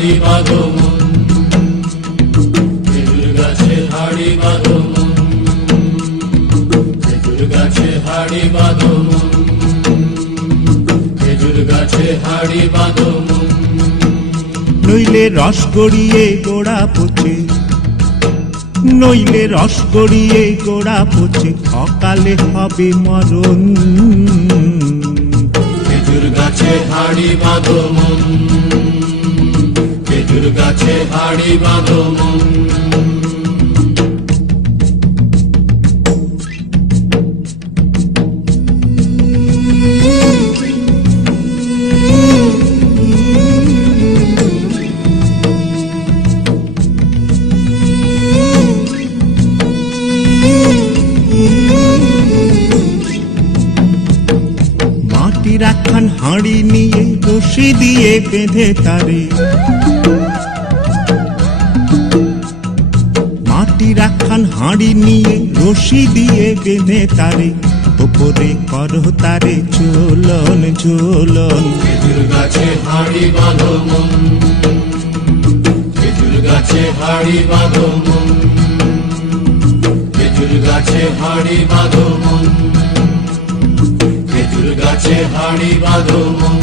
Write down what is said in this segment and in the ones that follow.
হাড়ি বাঁধো মন, খেজুর গাছে হাড়ি বাঁধো মন, খেজুর গাছে হাড়ি বাঁধো মন, খেজুর গাছে হাড়ি বাঁধো মন। নইলে রস গড়িয়ে গোড়া পচে, নইলে রস গড়িয়ে গোড়া পচে, অকালে হবে মরণ। খেজুর গাছে হাড়ি বাঁধো মন, খেজুর গাছে হাড়ি বাঁধো মন। মাটির একখান হাঁড়ি নিয়ে রশি দিয়ে বেঁধে তারে, মাটির একখান হাঁড়ি নিয়ে রশি দিয়ে বেঁধে তারে, ওপরে করো তারে ঝোলন ঝোলন। খেজুর গাছে হাড়ি বাঁধো মন, খেজুর গাছে হাড়ি বাঁধো মন, খেজুর গাছে হাড়ি বাঁধো মন, খেজুর গাছে হাড়ি বাঁধো মন।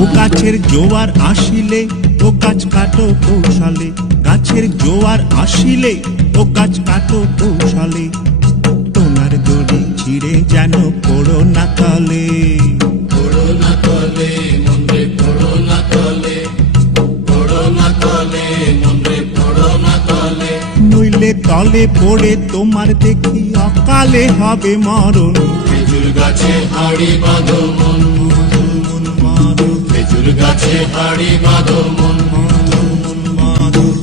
ও গাছের জোয়ার আসিলে ও গাছ কাটো কৌশলে, গাছের জোয়ার আসিলে ও গাছ কাটো কৌশলে, তোমার দড়ি ছিঁড়ে যেন পড়ো না তলে। পড়ো না তলে মন্দ্রে পড়ো না তলে, পড়ো না তলে মন্দ্রে পড়ো না তলে। নইলে তলে পড়ে তোমার দেখি অকালে হবে মরণ। খেজুর গাছে হাড়ি বাঁধো মন, খেজুর গাছে হাড়ি বাঁধো মন,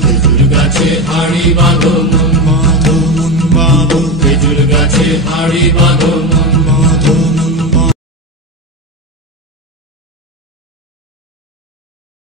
খেজুর গাছে হাড়ি বাঁধো মন, খেজুর গাছে হাড়ি বাঁধো।